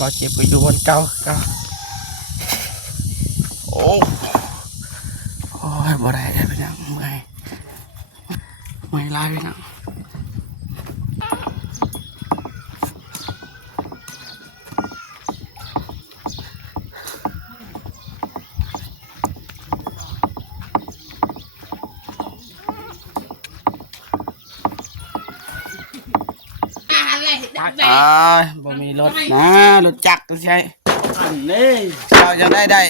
บ่เจ็บก็อยู่บนเก่าโอ้ยบ่ได้เลยพี่น้องไม่ลายพี่น้องบ่มีรถนะรถจักรใช่อันนี้เราจะได้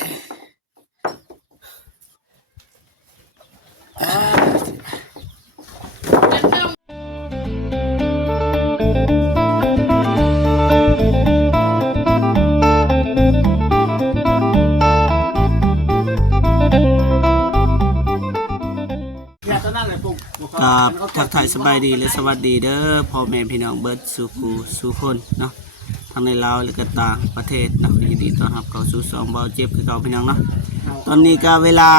ทักทายสบายดีและสวัสดีเด้อพ่อแม่พี่น้องเบิร์ดสู่คนเนาะทั้งในลาวและก็ต่างประเทศเนาะยินดีต้อนรับเข้าสู่สองเบาเจ็บคือเก่าพี่น้องเนาะตอนนี้ก็เวลา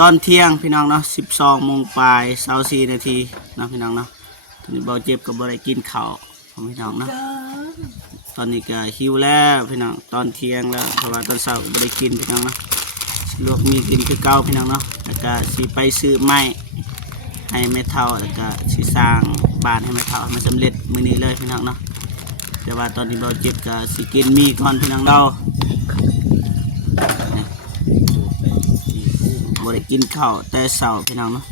ตอนเที่ยงพี่น้องเนาะ12 โมงปลาย24 นาทีเนาะพี่น้องเนาะตอนนี้เบาเจ็บก็บ่ได้กินข้าวพี่น้องเนาะตอนนี้ก็หิวแล้วพี่น้องตอนเที่ยงแล้วเพราะว่าตอนเช้าบ่ได้กินพี่น้องเนาะลวกมีกินคือเก่าพี่น้องเนาะแล้วก็สิไปซื้อไม้ให้แม่เฒ่าแล้วก็สิสร้างบ้านให้แม่เฒ่ามันสำเร็จมื้อนี้เลยพี่น้องเนาะแต่ว่าตอนนี้เราเจ็บก็สิกินมีก่อนพี่น้องเราบ่ได้กินข้าวแต่เช้าพี่น้องเนาะ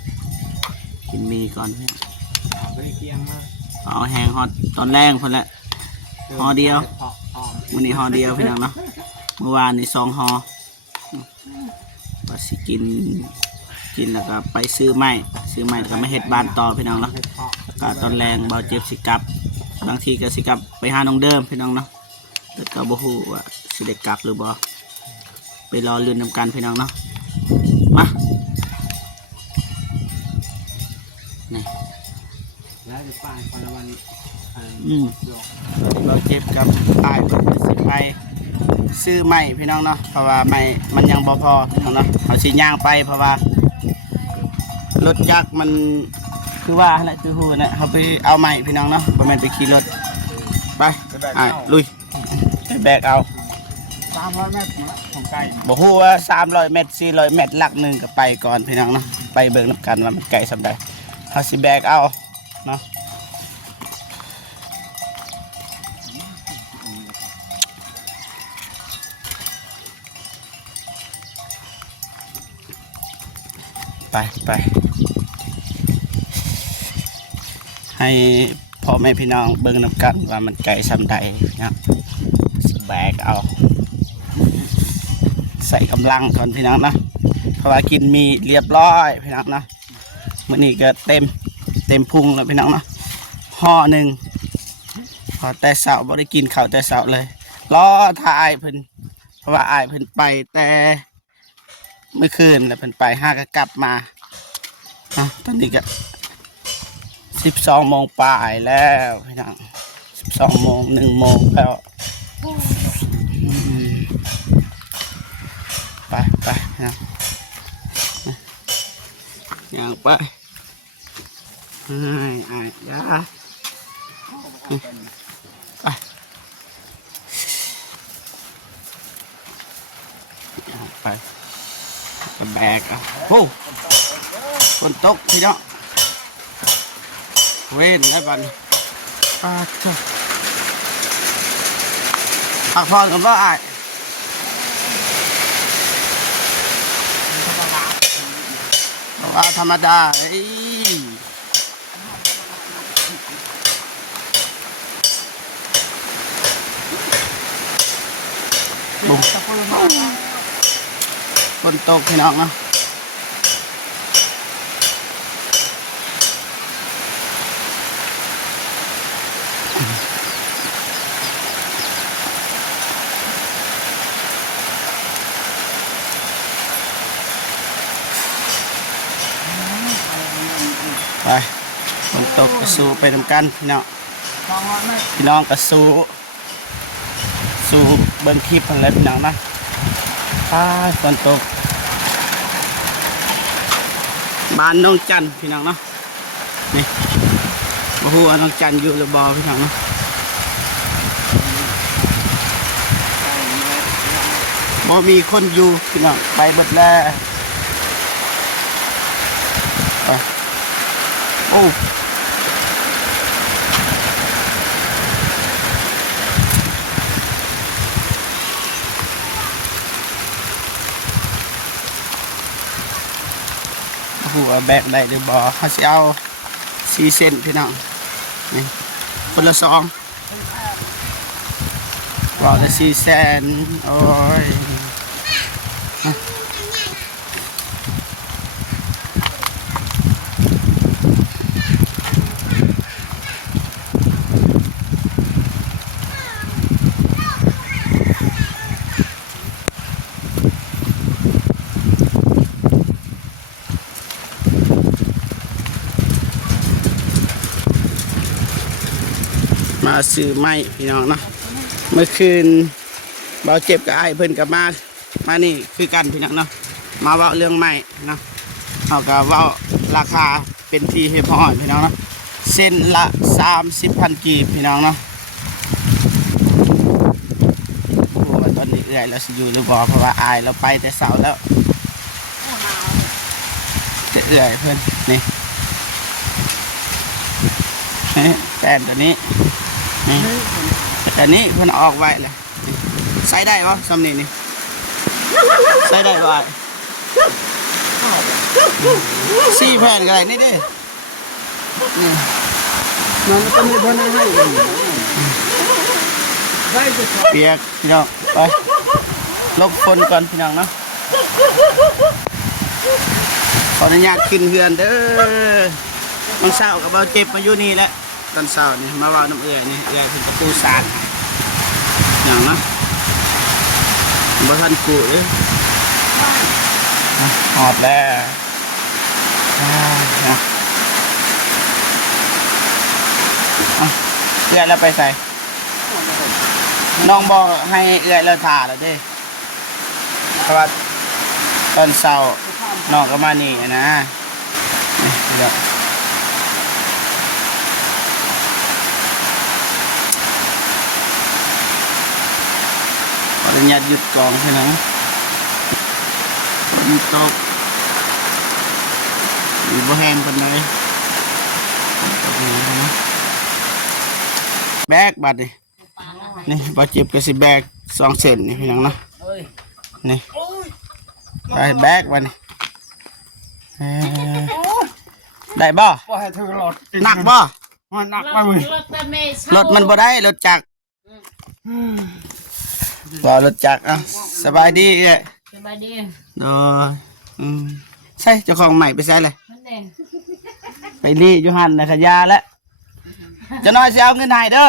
กินมีก่อนพี่เอาแห้งฮอดตอนแรงพุ่นแหละห่อเดียวมื้อนี้ห่อเดียวพี่น้องเนาะเมื่อวานนี่2 ห่อว่าสิกินแล้วก็ไปซื้อไม้ก็มาเฮ็ดบ้านต่อพี่น้องเนาะก็ตอนแรงเบาเจ็บสิกลับบางทีก็สิกลับไปหาน้องเดิมพี่น้องเนาะแต่ก็บ่ฮู้ว่าสิได้กลับหรือบ่ไปรอลุ้นนำกันพี่น้องเนาะมานี่เราเจ็บกับตายสิไปซื้อไม้พี่น้องเนาะเพราะว่าไม้มันยังบ่พอพี่น้องเนาะเอาสิย่างไปเพราะว่ารถจักรมันคือว่าแหละคือฮู้นะเขาไปเอาไม้พี่น้องเนาะบ่แม่นไปขี่รถไปลุยแบกเอา300 เมตรของไกลบ่ฮู้ว่า300 เมตร400 เมตรหลักหนึ่งก็ไปก่อนพี่น้องเนาะไปเบิ่งนำกันว่ามันไกลสำใดเขาสิแบกเอาเนาะไปให้พ่อแม่พี่น้องเบิ่งนำกันว่ามันไกลสำใดนะแบกเอาใส่กำลังก่อนพี่น้องนะเพราะว่ากินมีเรียบร้อยพี่น้องนะมื้อนี้ก็เต็มพุงแล้วพี่น้องนะห่อหนึ่งพอแต่เช้าบ่ได้กินข้าวแต่เช้าเลยรอถ่ายเพิ่นเพราะว่าอ้ายเพิ่นไปแต่เมื่อคืนแล้วเพิ่นไป5ก็กลับมาตอนนี้ก็12 โมงปลายแล้วพี่น้อง12 โมง1 โมงแล้วไปนะอย่างไปยาไปแบกโอ้ฝนตกพี่น้องเว้นได้บันป้าเจ้าพักผ่อนกันว่าไอ้ว่าธรรมดาบุ้งฝนตกพี่น้องเนาะไปฝนตกกระสูไปทำกันพี่น้องกระสูเบิ้งคลิปอะไรพี่น้องนะฝนตกบ้านน้องจันพี่น้องเนาะนี่บ่ฮู้ว่าน้องจันอยู่หรือบ่พี่น้องเนาะ บ่มีคนอยู่พี่น้องไปหมดแล้วไปโอ้หัวแบกได้หรือบ่เขาสิเอา4 เซนพี่น้องนี่คนละ2บอกได้4 แสนโอ้ยมาซื้อไม้พี่น้องเนาะเมื่อคืนเบาเจ็บกับไอ้เพิ่นกับมานี่คือกันพี่น้องเนาะมาเว้าเรื่องไม้เนาะเอากับเว้าราคาเป็นทีเฮพอพี่น้องเนาะเส้นละ30,000 กีบพี่น้องเนาะโอ้ตอนนี้เอื่อยเราสิอยู่หรือบ่เพราะว่าอายเราไปแต่เสาร์แล้วจะเอื่อยเพิ่นนี่แป้นตัวนี้นี่แต่นี้เพิ่นออกไว้เลยใส่ได้ปะสำนี่นี่ใส่ได้ปะ4 แผ่นก็ได้นี่เด้มันก็ไม่พ้นให้เปียกพี่น้องไปลบฝนก่อนพี่น้องเนาะขออนุญาตขึ้นเฮือนเด้อมันเศร้ากับเบาเจ็บมาอยู่นี่แหละตอนเศร้านี่มาว่าน้ำเอื่อยนี่เอื่อยเป็นประตูสารอย่างนะบ่ทันกูเลยหอบแล้วเอื่อยแล้วไปใส่น้องบอกให้เอื่อยแล้วถ่าแล้วเด้เพราะว่าตอนเศร้าน้องก็มานี่นะนี่เดี๋ยวขออนุญาตหยุดกองใช่ไหมฝนตกมีบ่แห้งปานใดแบกบัดนี่บาดเจ็บก็สิแบก2 เซนนี่พี่น้องเนาะนี่ไปแบกบัดนี่ได้บ่หนักบ่หนักบ่รถมันบ่ได้รถจักรบ่รถจักรอ่ะสบายดีเอ้ยสบายดีโดยใช่เจ้าของใหม่ไปใส่เลยไปรีอยู่หันนะขยาแล้วจะน้อยสิเอาเงินให้เด้อ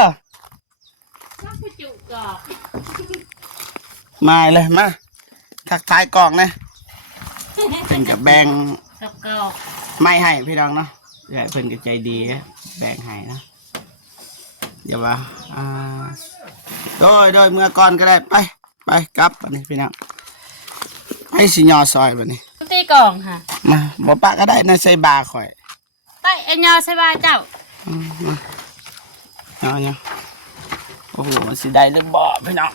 มาเลยมาทักทายกล่องนะเป็นกับแบงไม่ให้พี่น้องเนาะเดี๋ยวเพิ่นก็ใจดีแบ่งให้นะเดี๋ยวว่าโดยเมื่อก่อนก็ได้ไปกลับอันนี้พี่น้องไปสิยอซอยบัดนี้ตีกล่องค่ะมาบ่ปะก็ได้นะใส่บาข่อยไปไอ้ยอใส่บาเจ้ามาเอาโอ้โหมันสิได้หรือบ่พี่น้อง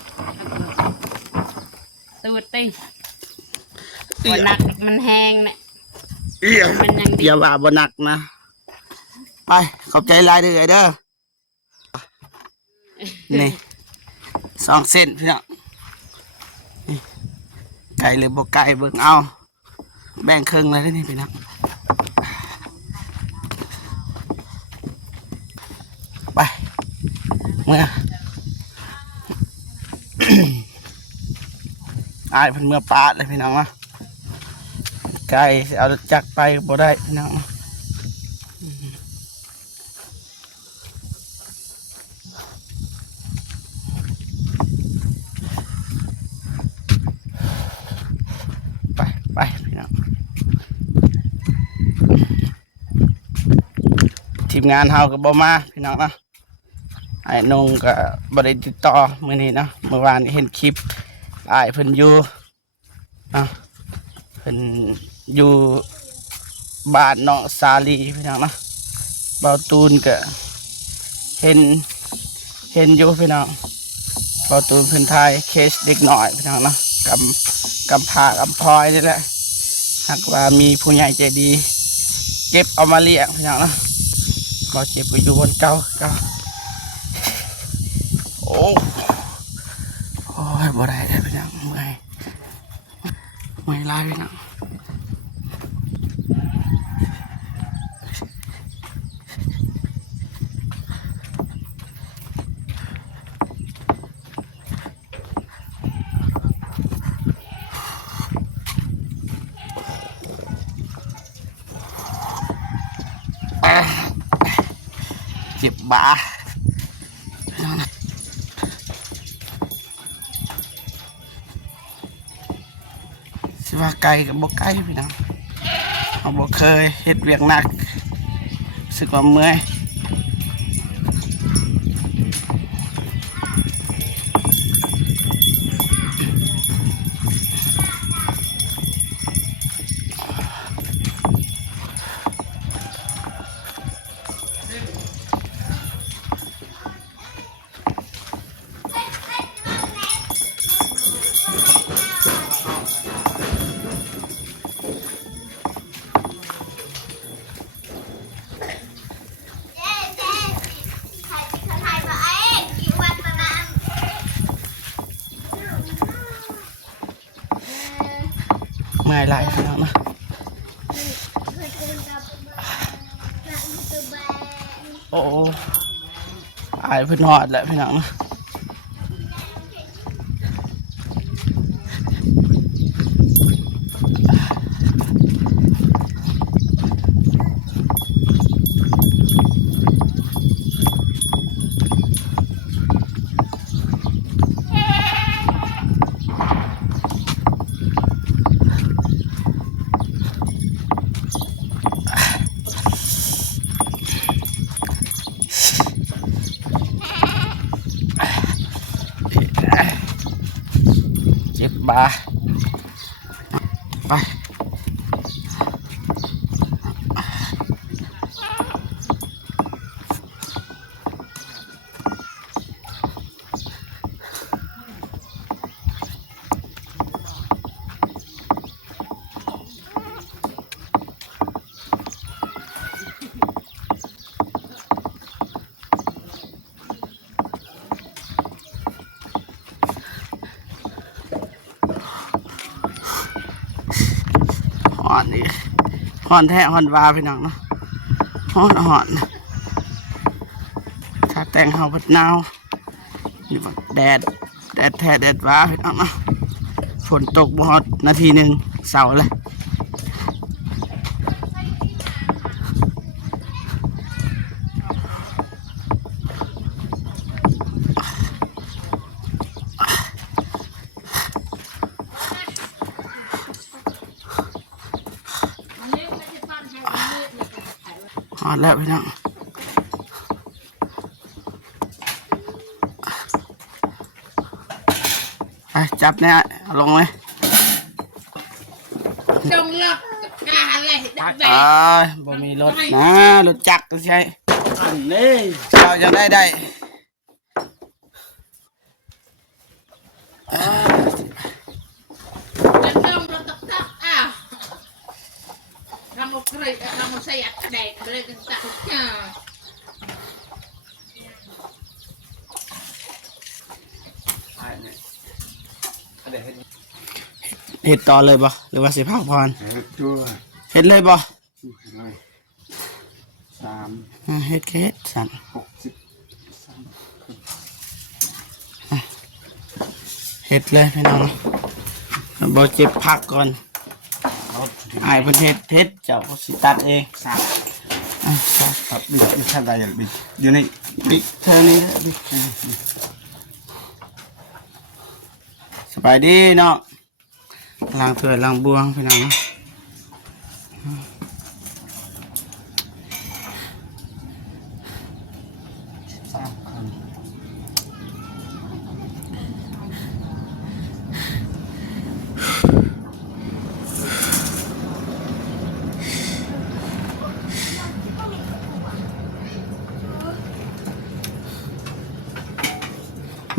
ตูดตีบ่หนักมันแห้งเนี่ยมันยังดีอย่าว่าบ่หนักนะไปขอบใจหลายเด้อเด้อนี่2 เส้นพี่น้องไก่หรือบ่ไก่เบิ่งเอาแบ่งครึ่งเลยนี่พี่น้องไปเมื่ออายเพิ่นเมื่อปาดเลยพี่น้องวะไก่เอาจักไปบ่ได้พี่น้องไปพี่น้องทีมงานเฮาก็บ่มาพี่น้องนะไอ้นงก็บ่ได้ติดต่อมื้อนี้นะเมื่อวานเห็นคลิปอ้ายเพิ่นอยู่นะเพิ่นอยู่บ้านน้องสาลีพี่น้องนะเบาตูนก็เห็นอยู่พี่น้องเบาตูนเพิ่นถ่ายเคสเด็กหน่อยพี่น้องนะ กำพลอยนี่แหละหากว่ามีผู้ใหญ่ใจดีเก็บเอามาเลี้ยงพี่น้องเนาะบ่เจ็บไปอยู่บนเก่าโอ้ยบ่ได้เลยพี่น้องเมื่อยลายพี่น้องเจ็บบ่าสิว่าไกลกับบ่ไกลพี่น้องเอาบ่เคยเฮ็ดเวียกหนักรู้สึกว่าเมื่อยเมื่อยไหลายพี่น้องนะโอ้อายเพิ่นหอดแหละพี่น้องนะเจ็บบ่าไปหอนนี่หอนแท้หอนวาพี่น้องเนาะหอนถ้าแต่งเฮาพัดหนาวนี่ว่าแดดแท้แดดวาพี่น้องเนาะฝนตกบ่ฮอดนาทีหนึ่งเสาเลยหอนแล้วพี่น้องไปจับเนี่ยเอาลงเลย จงเลิกอะไรแบบ บ่มีรถนะรถจักรก็ใช่อันนี้เราจะได้จะต้องเราตักอ้าวเราไม่เคยเราไม่ใช่อัดแดกเลยกันตักจ้าเห็ดต่อเลยบ่หรือว่าสิพักพร ตัว เห็ดเลยบ่ เลยเห็ดสั่น เห็ดเลยพี่น้องบ่เจ็บพักก่อนอายเพิ่นเห็ดเจ้าสิตัดเองครับบิดท่านใดบิดอยู่ในบิ๊กเธอนี่สบายดีเนาะล้างถ้วยล้างบวงพี่น้อง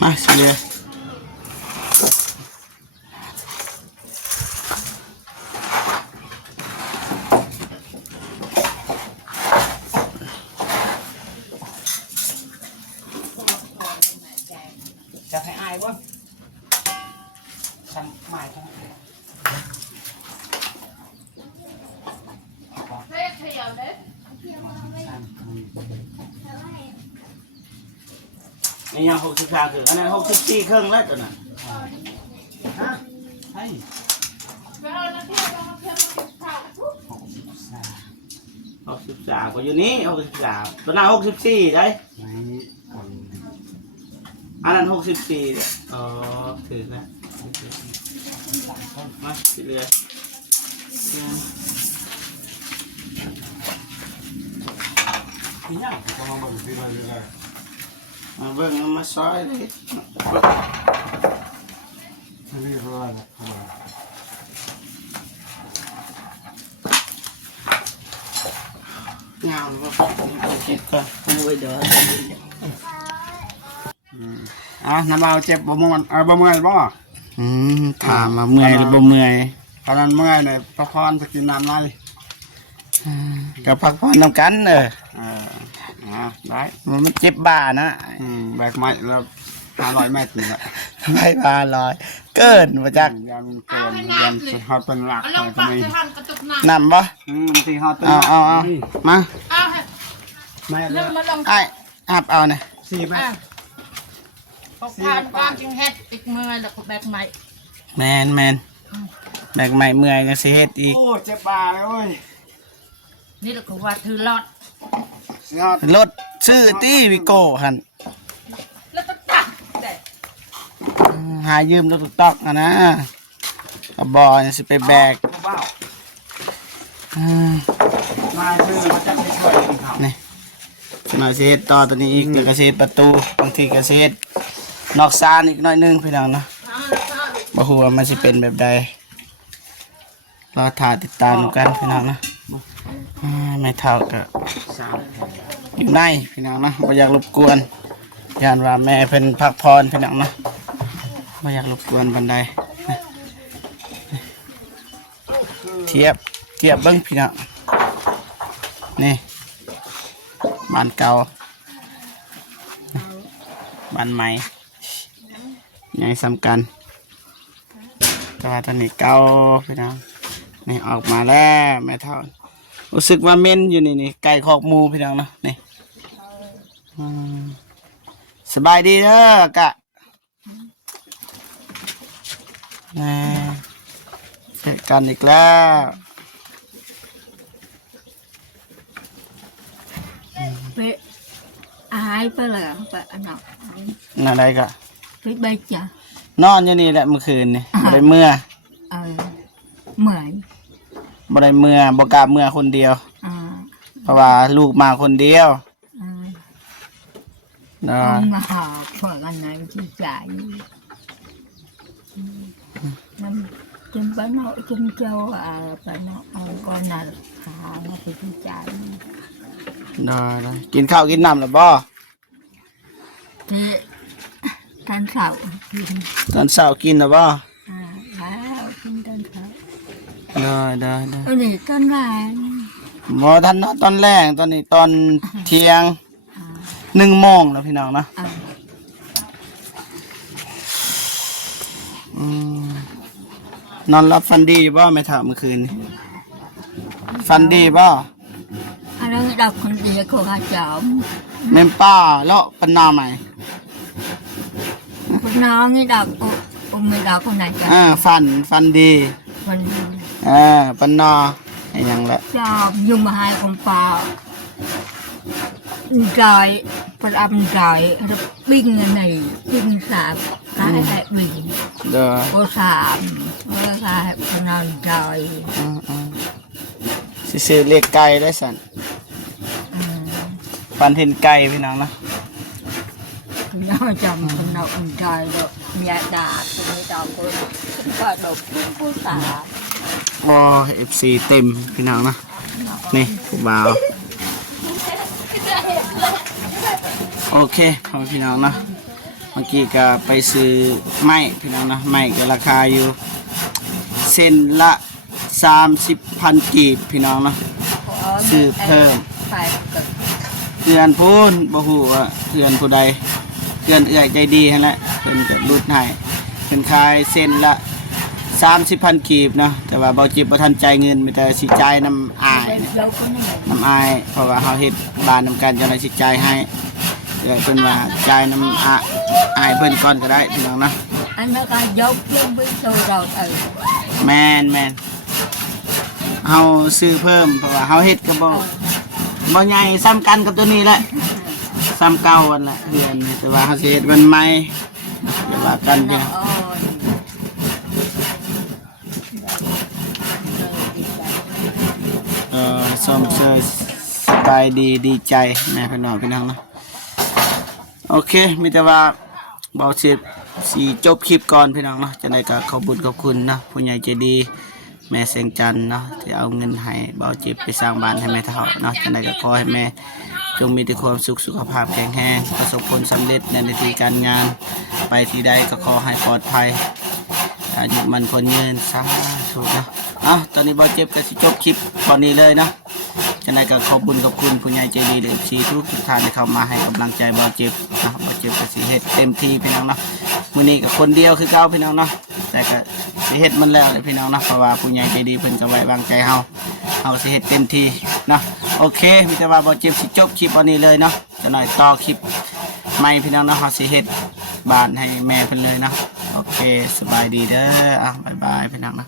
มาสิเลย จะให้อายบ่ฉันหมายทั้ง เฮ้ยเขย่าเด้ นี่ยัง63คืออันนั้น64ครึ่งแล้วตัวนั้นฮะให้ ไปเอาน้ำเที่ยวมาเที่ยวมาข้าวปุ๊บ 63ก็อยู่นี่63ตัวนั้น64ได้ นี่คน อันนั้น64เนี่ยอ๋อถือแล้วมาสิเรือ ที่ยังก็มาบอกที่เลยเลย มาเบิ่งมาซอยเลย เรียกว่าอะไร งามบ่คิดก่อนเอาไว้เดี๋ยว น้ำเบาเจ็บบ่ม่วนบ่เมื่อยบ่ ถามมาเมื่อยหรือบ่เมื่อย ตอนนั้นเมื่อยเนี่ยประคอนจะกินน้ำไร ก็พักผ่อนนำกันได้ มันเจ็บบ่านะ แบกไม้แล้ว500 เมตรนี่แหละ ไม่บาลอยเกินมาจาก ยามเกินยามฮอดเป็นหลัก เอา เล ลง ยก็ ปัก มี จะทำกระตุกน้ นำบ่ บางทีฮอดเป็น เอา มา ำเอาให้ แม่เล เริ่ ย มมาลง ไอ้อับเอาเนี่ย 4 เมตร พกผ่านกว้างจึงเฮ็ดอีกมือแล้วก็แบกไม้ แมนแบกใหม่เมื่อยยังสิเฮ็ดอีก โอ้เจ็บบ่าเลยโอ้ย นี่เราก็ว่าถือหลอด สิฮอด รถชื่อตี้วิโก้หัน แล้วก็ตักแต่ หายืมรถตอกอะนะกระบอยังสิไปแบก เบ้า อืม มาชื่อมาจับให้ช่วยกันครับ นี่มาสิเฮ็ดต่อตัวนี้อีกเดี๋ยวก็สิเฮ็ดประตูบางทีก็สิเฮ็ดนอกซานอีกหน้อยหนึงพี่น้องเนาะ เอาแล้วก็ บ่ฮู้ว่ามันสิเป็นแบบใดรอถ่ายติดตามกันพี่น้องนะไม่เท่ากับ 3 อยู่ในพี่น้องนะบ่อยากรบกวนยานว่าแม่เพิ่นพักผ่อนพี่น้องนะบ่อยากรบกวนบันไดนะเทียบเบิ่งพี่น้องนี่บ้านเก่าบ้านใหม่ใหญ่สำคัญแต่ว่าตอนนี้เก่าพี่น้องนี่ออกมาแล้วแม่เท่ารู้สึกว่าเม่นอยู่นี่ไก่คอกหมูพี่น้องเนาะนี่อืมสบายดีเด้อกะนี่เจอกันอีกแล้ว ไปอายไปเลยไปอันนั้น นั่นอะไรกะ ไปใบจ่าน อนอยู่นี่แหละเมื่อคืนนี่บ่ได้เมื่อ เออเหมือน บ่ได้เมื่อบ่กล้าเมื่อคนเดียว อ่า เพราะว่าลูกมาคนเดียว อ่า เนาะ เอามาหาพวกอันนั้นที่จ่ายน้ำจนไปเนาะจนเจ้าไปเนาะเอาก้อนนั้นหามาไปที่จ่าย ได้กินข้าวกินน้ำแล้วบ่ ที่ท่านเสาร์กิน ตอนเช้ากินแล้วบ่ แล้วกินท่านเสาร์ ได้ อันนี้ต้นแรง บ่ทันเนาะตอนแรกตอนนี้ตอนเที่ยง อ่า 1 โมงแล้วพี่น้องเนาะ อ่า อืมนอนรับฟันดีอยู่บ่แม่ถามเมื่อคืนนี่ฟันดีบ่ อันนั้นดอกคนเดียวของอาจารย์ แม่นป้าเลาะปันนาใหม่ คนน้องนี่ดอกไม่ดอกคนไหนกัน ฟันดี คน ปันนาไอ้หยังละ ชอบยุ่งมาให้คนเปล่าใจประอันใจรับบิ้งอันไหนบิ้งสามกายแบบบิ้ง เด้อ โอสามแล้วกายพนันใจ สิซื้อเรียกไก่ได้สั่นฟันเห็นไก่พี่น้องเนาะ น้าจำพนันใจแล้วมีดาตรงนี้ดาวคนก็ดอกผู้ตา โอ้ FC เต็มพี่น้องเนาะนี่ผู้บ่าวโอเคพ่อพี่น้องเนาะเมื่อกี้ก็ไปซื้อไม้พี่น้องเนาะไม้ก็ราคาอยู่เส้นละ30,000 กีบพี่น้องเนาะซื้อเพิ่ม ไปกับ เพื่อนพูนบ่ฮู้ว่าเพื่อนผู้ใดเพื่อนเอื้อยใจดีนั่นแหละ เพิ่นก็รูดให้เพิ่นขายเส้นละ30,000 กีบเนาะแต่ว่าบ่จิบบ่ทันจ่ายเงินมีแต่สิจ่ายน้ำอายเนี่ย lâu có này น้ำอายเพราะว่าเฮาเฮ็ดบ้านนำกันจังได๋สิจ่ายให้เดี๋ยวเพิ่นว่าจ่ายน้ำอายเพิ่นก่อนก็ได้พี่น้องเนาะ anh nó coi dốc luôn với tôi rồiแม่นเฮาซื้อเพิ่มเพราะว่าเฮาเฮ็ดก็บ่ใหญ่ซ้ำกันกับตัวนี้แหละซ้ำเก่าอันละเดือนนี้แต่ว่าเฮาสิเฮ็ดวันใหม่เดี๋ยวว่ากันเดียว ส้มเชยสบายดีดีใจแม่พี่น้องพี่น้องเนาะโอเคมีแต่ว่าเบาเสียสีจบคลิปก่อนพี่น้องเนาะจะได้ก็ขอบคุญขอบคุณนะผู้ใหญ่ใจดีแม่แสงจันทร์เนาะที่เอาเงินให้เบาเจ็บไปสร้างบ้านให้แม่เฒ่าเนาะจะได้ก็ขอให้แม่จงมีแต่ความสุขสุขภาพแข็งแรงประสบผลสำเร็จในหน้าที่การงานไปที่ใดก็ขอให้ปลอดภัยอายุมันคนยืนสาธุนะตอนนี้เบาเจ็บก็สิจบคลิปตอนนี้เลยเนาะจะได้ก็ขอบคุญขอบคุณผู้ใหญ่ใจดีเด็กชีทุกท่านที่เข้ามาให้กำลังใจเบาเจ็บนะเบาเจ็บก็สิเฮ็ดเต็มที่พี่น้องเนาะมื้อนี้ก็คนเดียวคือเก่าพี่น้องเนาะแต่ก็สิเฮ็ดมันแล้วเลยพี่น้องเนาะเพราะว่าผู้ใหญ่ใจดีเพิ่นก็ไว้วางใจเฮาสิเฮ็ดเต็มที่เนาะโอเคมีแต่ว่าเบาเจ็บสิจบคลิปวันนี้เลยเนาะจะหน่อยต่อคลิปใหม่พี่น้องเนาะเฮาสิเฮ็ดบ้านให้แม่เพิ่นเลยเนาะโอเคสบายดีเด้อบ๊ายบายพี่น้องเนาะ